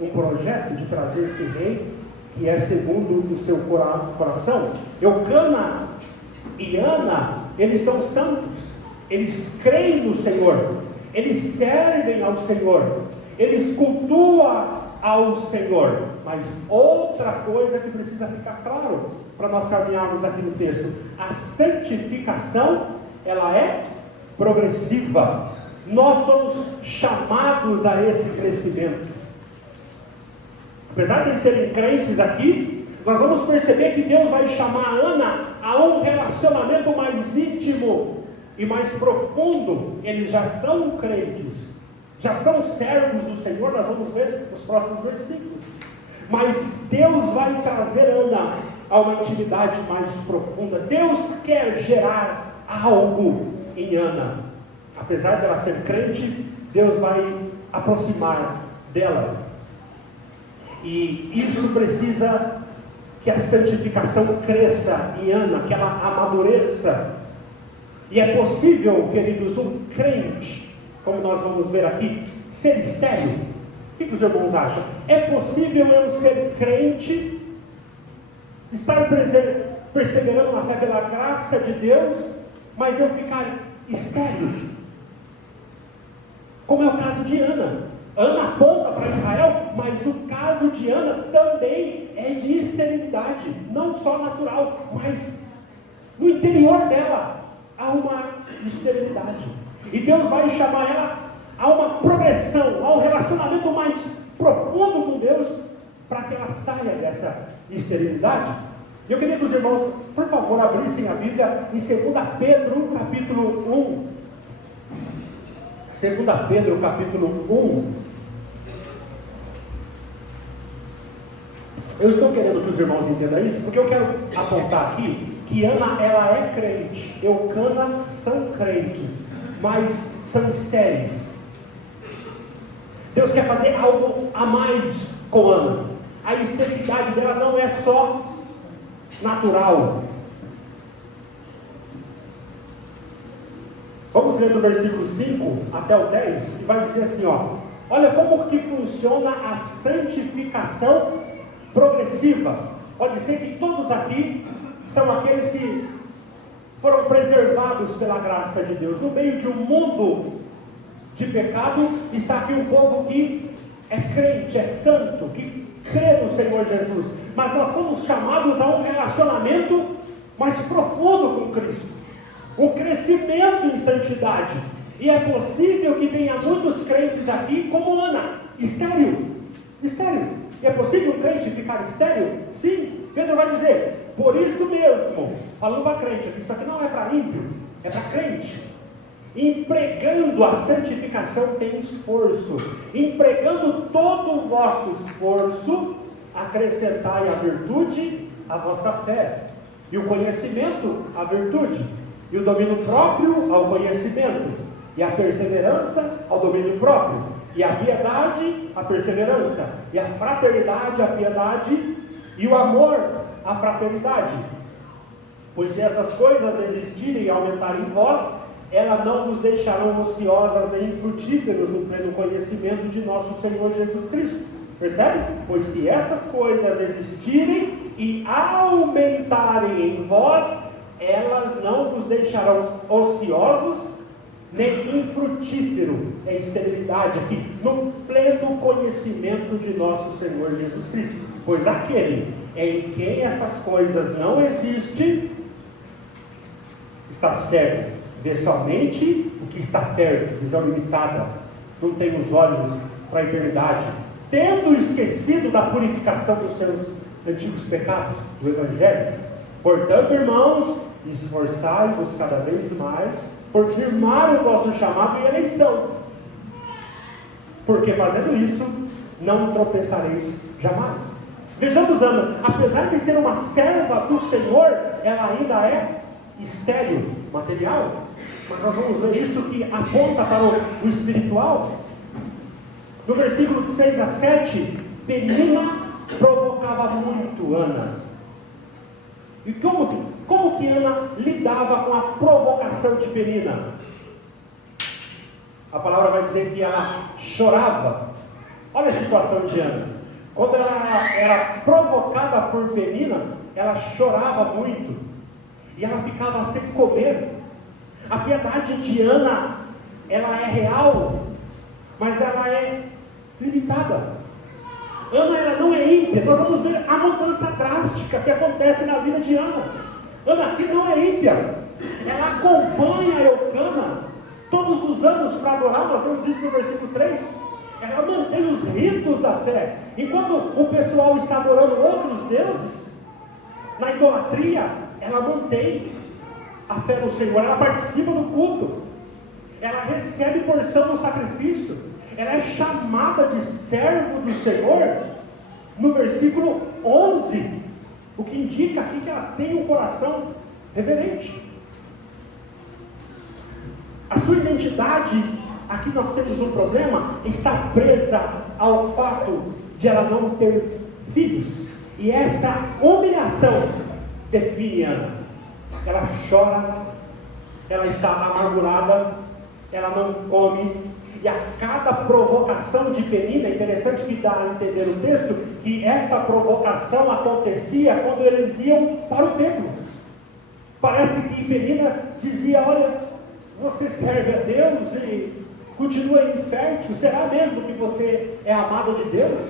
um projeto de trazer esse rei que é segundo o seu coração. Eucana e Ana, eles são santos, eles creem no Senhor, eles servem ao Senhor, eles cultuam ao Senhor. Mas outra coisa que precisa ficar claro para nós caminharmos aqui no texto: a santificação, ela é progressiva. Nós somos chamados a esse crescimento. Apesar de eles serem crentes aqui, nós vamos perceber que Deus vai chamar a Ana a um relacionamento mais íntimo e mais profundo. Eles já são crentes, já são servos do Senhor. Nós vamos ver nos próximos versículos. Mas Deus vai trazer Ana a uma intimidade mais profunda. Deus quer gerar algo em Ana. Apesar dela ser crente, Deus vai aproximar dela. E isso precisa que a santificação cresça em Ana, que ela amadureça. E é possível, queridos, um crente, como nós vamos ver aqui, ser estéril. O que os irmãos acham? É possível eu ser crente, estar perseverando na fé pela graça de Deus, mas eu ficar estéril? Como é o caso de Ana. Ana aponta para Israel, mas o caso de Ana também é de esterilidade, não só natural, mas no interior dela há uma esterilidade. E Deus vai chamar ela a uma progressão, a um relacionamento mais profundo com Deus, para que ela saia dessa esterilidade. Eu queria que os irmãos, por favor, abrissem a Bíblia em 2 Pedro, capítulo 1. 2 Pedro, capítulo 1. Eu estou querendo que os irmãos entendam isso, porque eu quero apontar aqui que Ana, ela é crente, Eucana são crentes, mas são estéreis. Deus quer fazer algo a mais com Ana. A esterilidade dela não é só natural. Vamos ler do versículo 5 até o 10, e vai dizer assim, ó: olha como que funciona a santificação progressiva. Pode ser que todos aqui são aqueles que foram preservados pela graça de Deus. No meio de um mundo de pecado, está aqui um povo que é crente, é santo, que crê no Senhor Jesus. Mas nós fomos chamados a um relacionamento mais profundo com Cristo, um crescimento em santidade. E é possível que tenha muitos crentes aqui como Ana, estéril. E é possível um crente ficar estéril? Sim. Pedro vai dizer: por isso mesmo, falando para crente, isso aqui não é para ímpio, é para crente. Empregando a santificação tem esforço, empregando todo o vosso esforço, acrescentai a virtude à vossa fé, e o conhecimento à virtude, e o domínio próprio ao conhecimento, e a perseverança ao domínio próprio, e a piedade à perseverança, e a fraternidade à piedade, e o amor à fraternidade. Pois se essas coisas existirem e aumentarem em vós, elas não vos deixarão ociosas nem infrutíferos no pleno conhecimento de nosso Senhor Jesus Cristo. Percebe? Pois se essas coisas existirem e aumentarem em vós, elas não vos deixarão ociosos nem infrutífero, é esterilidade aqui, no pleno conhecimento de nosso Senhor Jesus Cristo. Pois aquele em quem essas coisas não existem está cego, vê somente o que está perto, visão limitada, não tem os olhos para a eternidade, tendo esquecido da purificação dos seus antigos pecados, do Evangelho. Portanto, irmãos, esforçai-vos cada vez mais por firmar o vosso chamado e eleição, porque fazendo isso, não tropeçareis jamais. Vejamos Ana, apesar de ser uma serva do Senhor, ela ainda é estéril, material. Mas nós vamos ver isso que aponta para o espiritual. No versículo de 6 a 7, Penina provocava muito Ana. E como que Ana lidava com a provocação de Penina? A palavra vai dizer que ela chorava. Olha a situação de Ana. Quando ela era provocada por Penina, ela chorava muito. E ela ficava sem comer. A piedade de Ana, ela é real, mas ela é limitada. Ana, ela não é ímpia. Nós vamos ver a mudança drástica que acontece na vida de Ana. Ana aqui não é ímpia. Ela acompanha Eucana todos os anos para adorar. Nós vemos isso no versículo 3. Ela mantém os ritos da fé. Enquanto o pessoal está adorando outros deuses, na idolatria, ela mantém a fé no Senhor. Ela participa do culto. Ela recebe porção no sacrifício. Ela é chamada de servo do Senhor no versículo 11, o que indica aqui que ela tem um coração reverente. A sua identidade, aqui nós temos um problema, está presa ao fato de ela não ter filhos, e essa humilhação define Ana. Ela chora, ela está amargurada, ela não come, E a cada provocação de Penina, é interessante que dá a entender o texto, que essa provocação acontecia quando eles iam para o templo. Parece que Penina dizia: olha, você serve a Deus e continua infértil, será mesmo que você é amado de Deus?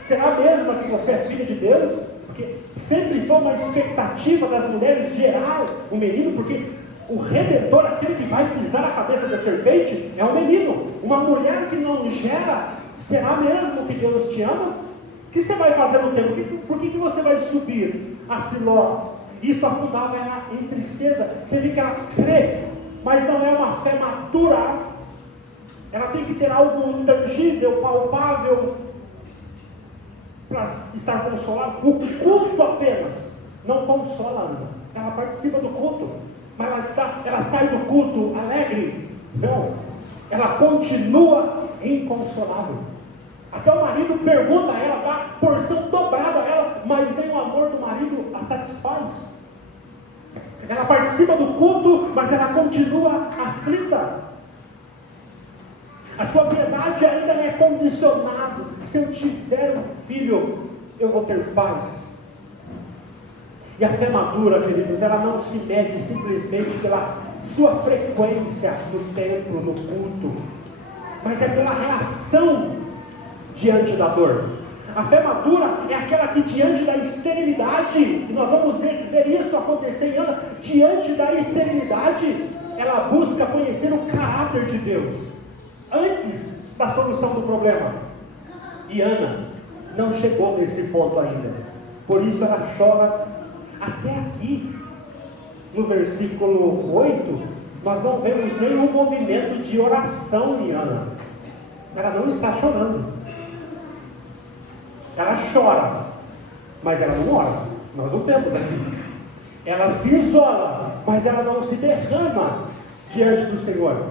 Será mesmo que você é filho de Deus? Porque sempre foi uma expectativa das mulheres gerar o menino, porque o Redentor, aquele que vai pisar a cabeça da serpente, é um menino. Uma mulher que não gera, será mesmo que Deus te ama? O que você vai fazer no templo? Por que você vai subir a Siló? Isso afundava ela em tristeza. Você vê que ela crê, mas não é uma fé madura. Ela tem que ter algo tangível, palpável, para estar consolada. O culto apenas não consola a alma. Ela participa do culto, mas ela sai do culto alegre? Não, ela continua inconsolável. Até o marido pergunta a ela, dá porção dobrada a ela, mas nem o amor do marido a satisfaz. Ela participa do culto, mas ela continua aflita. A sua piedade ainda não é condicionada. Se eu tiver um filho, eu vou ter paz. E a fé madura, queridos, ela não se mede simplesmente pela sua frequência no templo, no culto, mas é pela reação diante da dor. A fé madura é aquela que diante da esterilidade, e nós vamos ver isso acontecer em Ana, diante da esterilidade, ela busca conhecer o caráter de Deus, antes da solução do problema. E Ana não chegou nesse ponto ainda, por isso ela chora. Até aqui, no versículo 8, nós não vemos nenhum movimento de oração em Ana. Ela não está chorando. Ela chora, mas ela não ora. Nós não temos aqui. Ela se isola, mas ela não se derrama diante do Senhor.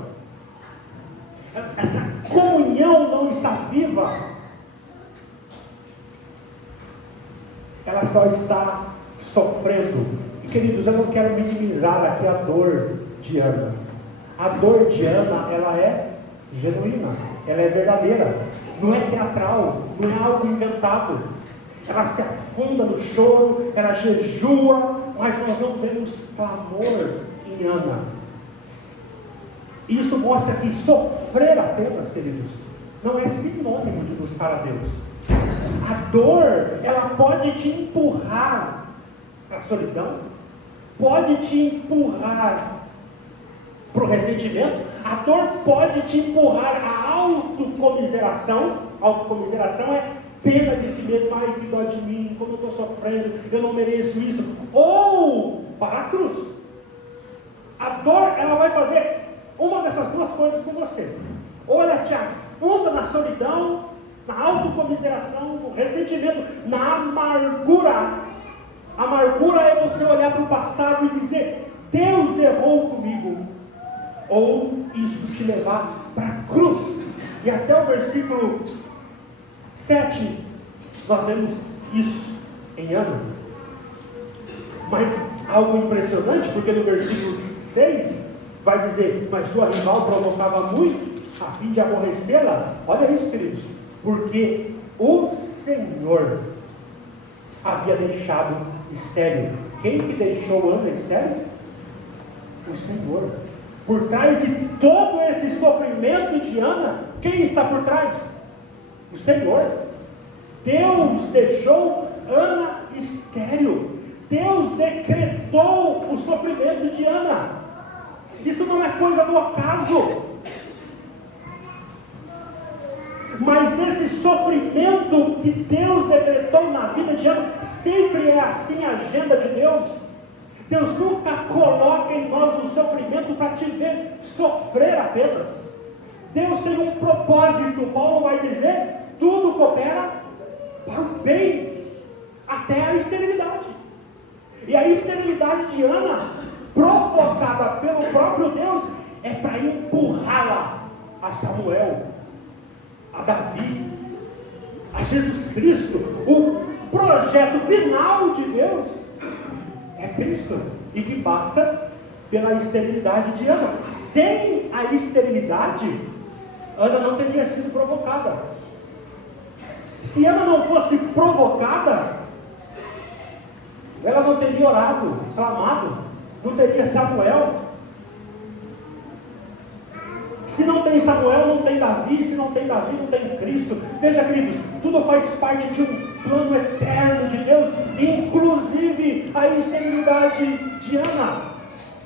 Essa comunhão não está viva. Ela só está sofrendo. E queridos, eu não quero minimizar aqui a dor de Ana. A dor de Ana, ela é genuína, ela é verdadeira, não é teatral, não é algo inventado. Ela se afunda no choro, ela jejua, mas nós não vemos clamor em Ana. Isso mostra que sofrer apenas, queridos, não é sinônimo de buscar a Deus. A dor, ela pode te empurrar para a solidão, pode te empurrar para o ressentimento. A dor pode te empurrar à autocomiseração. Autocomiseração é pena de si mesmo. Ai, que dó de mim, como eu estou sofrendo, eu não mereço isso. Ou para a cruz. A dor, ela vai fazer uma dessas duas coisas com você. Ou ela te afunda na solidão, na autocomiseração, no ressentimento, na amargura. Amargura é você olhar para o passado e dizer: Deus errou comigo. Ou isso te levar para a cruz. E até o versículo 7, nós vemos isso em Ana. Mas algo impressionante, porque no versículo 6 vai dizer: mas sua rival provocava muito, a fim de aborrecê-la. Olha isso, queridos. Porque o Senhor havia deixado estéril. Quem que deixou Ana estéril? O Senhor. Por trás de todo esse sofrimento de Ana, quem está por trás? O Senhor. Deus deixou Ana estéril. Deus decretou o sofrimento de Ana. Isso não é coisa do acaso. Mas esse sofrimento que Deus decretou na vida de Ana, sempre é assim a agenda de Deus. Deus nunca coloca em nós um sofrimento para te ver sofrer apenas. Deus tem um propósito. Paulo vai dizer: tudo coopera para o bem, até a esterilidade. E a esterilidade de Ana, provocada pelo próprio Deus, é para empurrá-la a Samuel, a Davi, a Jesus Cristo. O projeto final de Deus é Cristo, e que passa pela esterilidade de Ana. Sem a esterilidade, Ana não teria sido provocada. Se Ana não fosse provocada, ela não teria orado, clamado, não teria Samuel. Se não tem Samuel, não tem Davi. Se não tem Davi, não tem Cristo. Veja, queridos, tudo faz parte de um plano eterno de Deus, inclusive a esterilidade de Ana.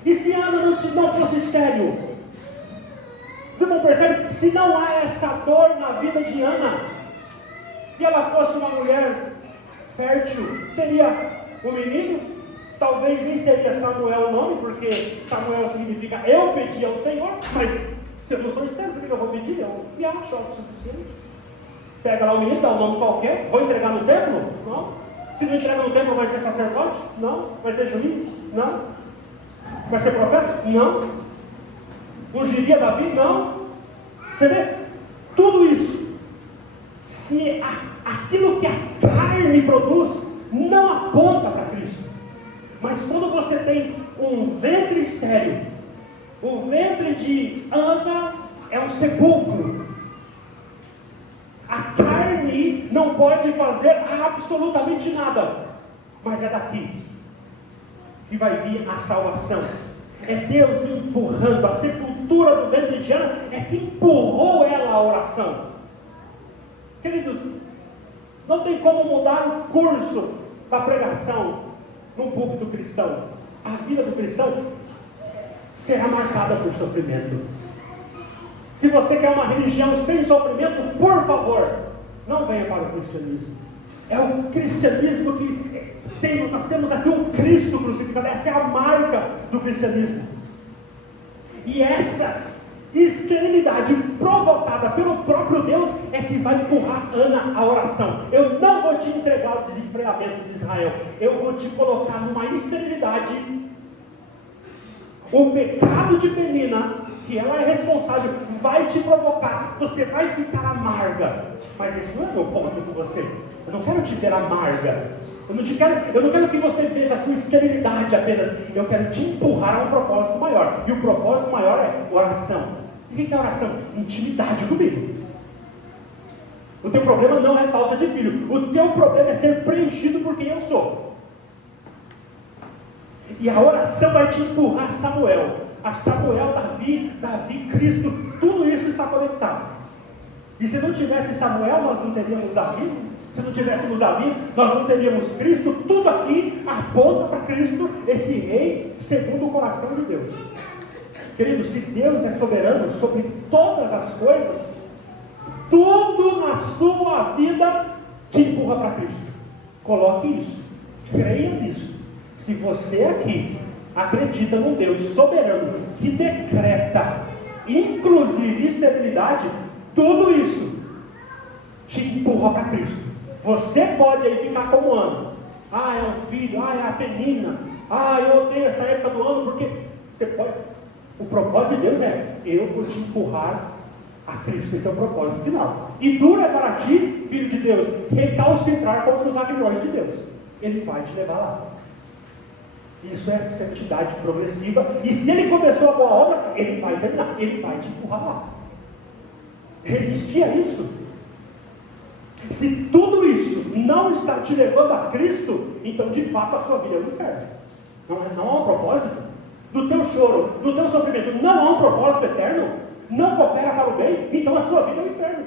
E se Ana não fosse estéril? Você não percebe? Se não há essa dor na vida de Ana, e ela fosse uma mulher fértil, teria um menino? Talvez nem seria Samuel o nome, porque Samuel significa eu pedi ao Senhor, mas se eu não sou estéril, por que eu vou pedir? Eu me acho autossuficiente. Pega lá o menino, dá um nome qualquer, vou entregar no templo? Não. Se não entrega no templo, vai ser sacerdote? Não. Vai ser juiz? Não. Vai ser profeta? Não. Ungiria Davi? Não. Você vê? Tudo isso, se aquilo que a carne produz, não aponta para Cristo. Mas quando você tem um ventre estéril, o ventre de Ana é um sepulcro. A carne não pode fazer absolutamente nada, mas é daqui que vai vir a salvação. É Deus empurrando. A sepultura do ventre de Ana é que empurrou ela à oração. Queridos, não tem como mudar o curso da pregação num púlpito cristão. A vida do cristão será marcada por sofrimento. Se você quer uma religião sem sofrimento, por favor, não venha para o cristianismo. É o cristianismo que nós temos aqui um Cristo crucificado. Essa é a marca do cristianismo. E essa esterilidade provocada pelo próprio Deus é que vai empurrar Ana à oração. Eu não vou te entregar o desenfreamento de Israel. Eu vou te colocar numa esterilidade. O pecado de Penina, que ela é responsável, vai te provocar. Você vai ficar amarga. Mas esse não é meu ponto com você. Eu não quero te ver amarga. Eu não quero que você veja a sua esterilidade apenas. Eu quero te empurrar a um propósito maior. E o propósito maior é oração. O que é oração? Intimidade comigo. O teu problema não é falta de filho. O teu problema é ser preenchido por quem eu sou. E a oração vai te empurrar a Samuel. A Samuel, Davi, Cristo. Tudo isso está conectado. E se não tivesse Samuel, nós não teríamos Davi. Se não tivéssemos Davi, nós não teríamos Cristo. Tudo aqui aponta para Cristo, esse rei segundo o coração de Deus. Queridos, se Deus é soberano sobre todas as coisas, tudo na sua vida te empurra para Cristo. Coloque isso, creia nisso. Se você aqui acredita num Deus soberano que decreta inclusive esterilidade, tudo isso te empurra para Cristo. Você pode aí ficar como Ana. É um filho, é a Penina. Eu odeio essa época do ano, porque você pode. O propósito de Deus é: eu vou te empurrar a Cristo. Esse é o propósito final. E dura para ti, filho de Deus, recalcitrar contra os aguilhões de Deus. Ele vai te levar lá. Isso é santidade progressiva. E se ele começou a boa obra, ele vai terminar. Ele vai te empurrar lá. Resistir a isso. Se tudo isso não está te levando a Cristo, então de fato a sua vida é um inferno. Não há um propósito. No teu choro, no teu sofrimento, não há um propósito eterno. Não coopera para o bem, então a sua vida é um inferno.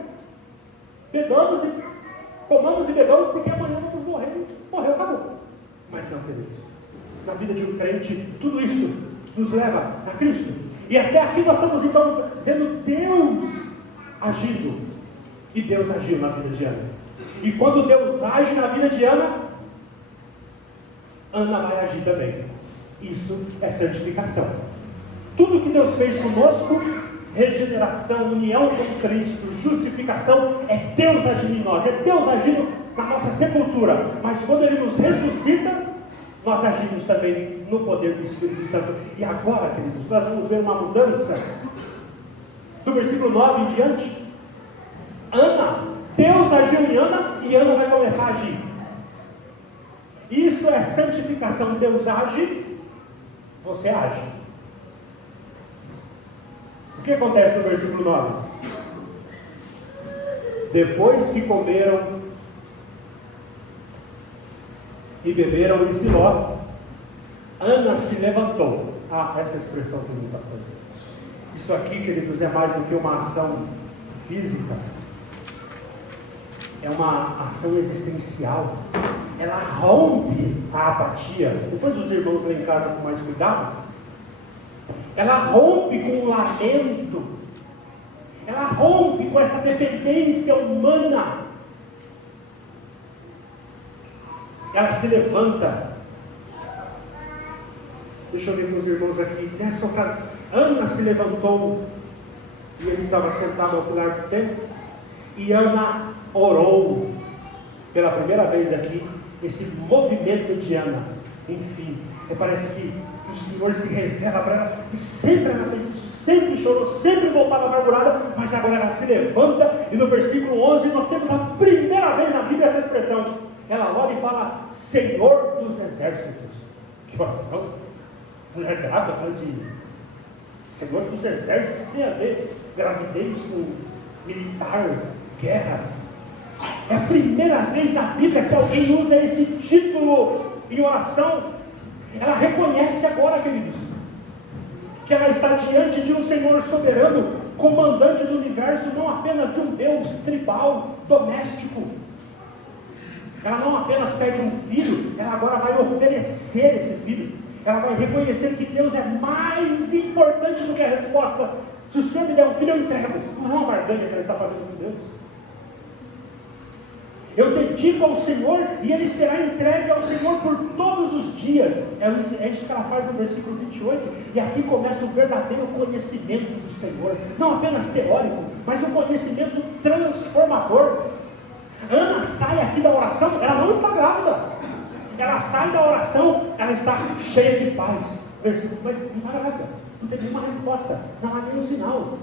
Comamos e bebamos, porque amanhã vamos morrer. Morreu, acabou. Mas não, queridos, na vida de um crente, tudo isso nos leva a Cristo. E até aqui nós estamos então vendo Deus agindo. E Deus agiu na vida de Ana. E quando Deus age na vida de Ana, Ana vai agir também. Isso é santificação. Tudo que Deus fez conosco, regeneração, união com Cristo, justificação, é Deus agindo em nós, é Deus agindo na nossa sepultura. Mas quando Ele nos ressuscita, nós agimos também no poder do Espírito Santo. E agora, queridos, nós vamos ver uma mudança. Do versículo 9 em diante, Deus agiu em Ana e Ana vai começar a agir. Isso é santificação. Deus age, você age. O que acontece no versículo 9? Depois que comeram e beberam em Siló, Ana se levantou. Essa expressão tem muita coisa. Isso aqui, queridos, é mais do que uma ação física. É uma ação existencial. Ela rompe a apatia. Depois os irmãos lá em casa com mais cuidado. Ela rompe com o lamento. Ela rompe com essa dependência humana. Ela se levanta. Deixa eu ver com os irmãos aqui. Nessa ocasião, Ana se levantou. E ele estava sentado ao pilar do templo. E Ana orou. Pela primeira vez aqui, esse movimento de Ana. Enfim, parece que o Senhor se revela para ela. E sempre ela fez isso. Sempre chorou, sempre voltava amargurada. Mas agora ela se levanta. E no versículo 11 nós temos a primeira vez na Bíblia essa expressão. Ela olha e fala: Senhor dos exércitos. Que oração. Mulher grávida falando de Senhor dos exércitos. Tem a ver gravidez com militar, guerra. É a primeira vez na Bíblia que alguém usa esse título em oração. Ela reconhece agora, queridos, que ela está diante de um Senhor soberano, comandante do universo, não apenas de um Deus tribal, doméstico. Ela não apenas pede um filho, ela agora vai oferecer esse filho. Ela vai reconhecer que Deus é mais importante do que a resposta. Se o Senhor me der um filho, eu entrego. Não é uma barganha que ela está fazendo com Deus. Eu dedico ao Senhor e ele será entregue ao Senhor por todos os dias. É isso que ela faz no versículo 28. E aqui começa o verdadeiro conhecimento do Senhor. Não apenas teórico, mas um conhecimento transformador. Ana sai aqui da oração, ela não está grávida. Ela sai da oração, ela está cheia de paz. Versículo, mas não está grávida. Não tem nenhuma resposta, não há nenhum sinal.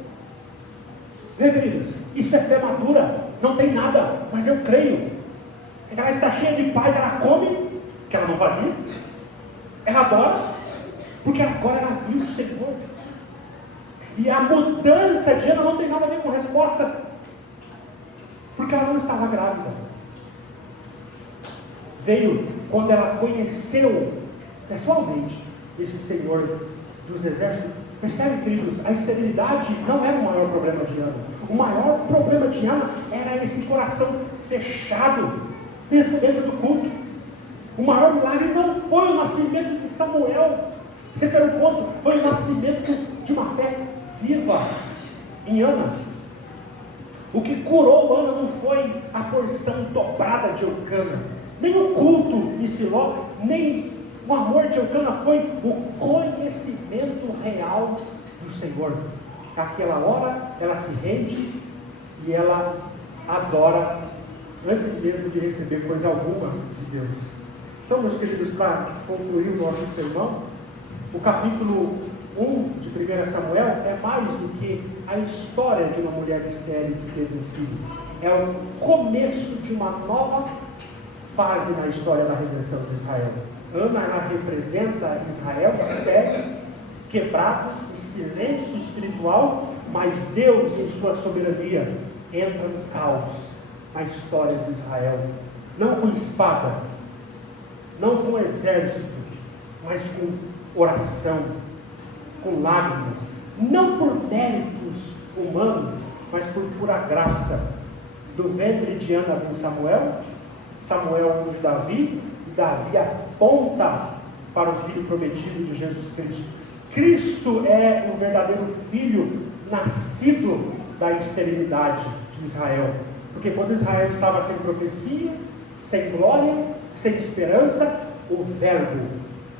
Vê, queridos, isso é fé madura, não tem nada, mas eu creio. Ela está cheia de paz, ela come, que ela não fazia, ela adora, porque agora ela viu o Senhor. E a mudança de Ana não tem nada a ver com resposta, porque ela não estava grávida. Veio quando ela conheceu pessoalmente esse Senhor dos exércitos. Percebe, queridos, a esterilidade não era o maior problema de Ana. O maior problema de Ana era esse coração fechado, mesmo dentro do culto. O maior milagre não foi o nascimento de Samuel. Esse era o ponto. Foi o nascimento de uma fé viva em Ana. O que curou Ana não foi a porção dobrada de Eucana, nem o culto em Siló, nem o amor de Eucana, foi o conhecimento real do Senhor. Aquela hora ela se rende e ela adora antes mesmo de receber coisa alguma de Deus. Então, meus queridos, para concluir o nosso sermão, o capítulo 1 de 1 Samuel é mais do que a história de uma mulher estéril que teve um filho. É o começo de uma nova fase na história da redenção de Israel. Ana, ela representa Israel estéril, quebrado, em silêncio espiritual, mas Deus, em sua soberania, entra no caos na história de Israel. Não com espada, não com exército, mas com oração, com lágrimas, não por méritos humanos, mas por pura graça. Do ventre de Ana vem Samuel, Samuel de Davi, e Davi aponta para o Filho prometido de Jesus Cristo. Cristo é o verdadeiro Filho nascido da esterilidade de Israel. Porque quando Israel estava sem profecia, sem glória, sem esperança, o Verbo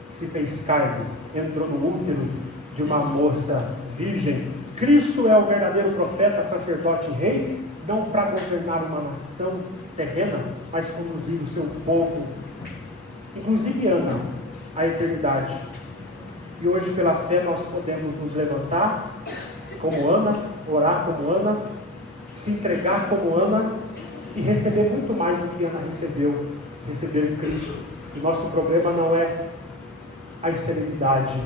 se fez carne, entrou no útero de uma moça virgem. Cristo é o verdadeiro profeta, sacerdote e rei, não para governar uma nação terrena, mas conduzir o seu povo, inclusive Ana, à eternidade. E hoje, pela fé, nós podemos nos levantar como Ana, orar como Ana, se entregar como Ana e receber muito mais do que Ana recebeu, receber Cristo. O nosso problema não é a esterilidade,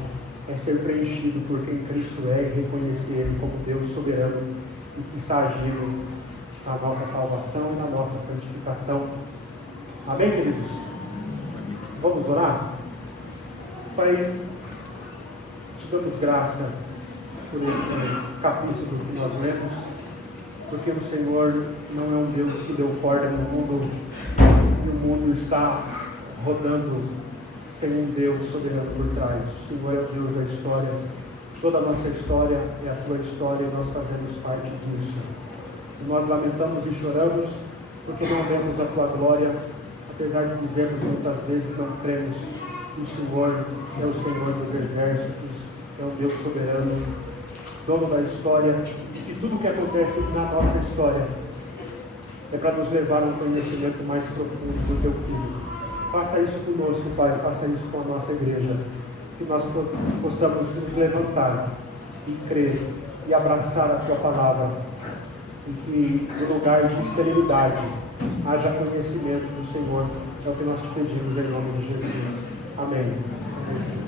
é ser preenchido por quem Cristo é e reconhecer Ele como Deus soberano e que está agindo na nossa salvação, na nossa santificação. Amém, queridos? Vamos orar? Pai, te damos graça por esse capítulo que nós lemos, porque o Senhor não é um Deus que deu corda no mundo, e o mundo está rodando sem um Deus soberano por trás. O Senhor é o Deus da história, toda a nossa história é a tua história e nós fazemos parte disso. E nós lamentamos e choramos porque não vemos a tua glória, apesar de dizermos muitas vezes não cremos que o Senhor é o Senhor dos exércitos, é um Deus soberano, dono da história, e tudo que acontece na nossa história é para nos levar a um conhecimento mais profundo do teu Filho. Faça isso conosco, Pai, faça isso com a nossa igreja, que nós possamos nos levantar e crer e abraçar a tua palavra, e que no lugar de esterilidade haja conhecimento do Senhor. É o que nós te pedimos em nome de Jesus. Amém.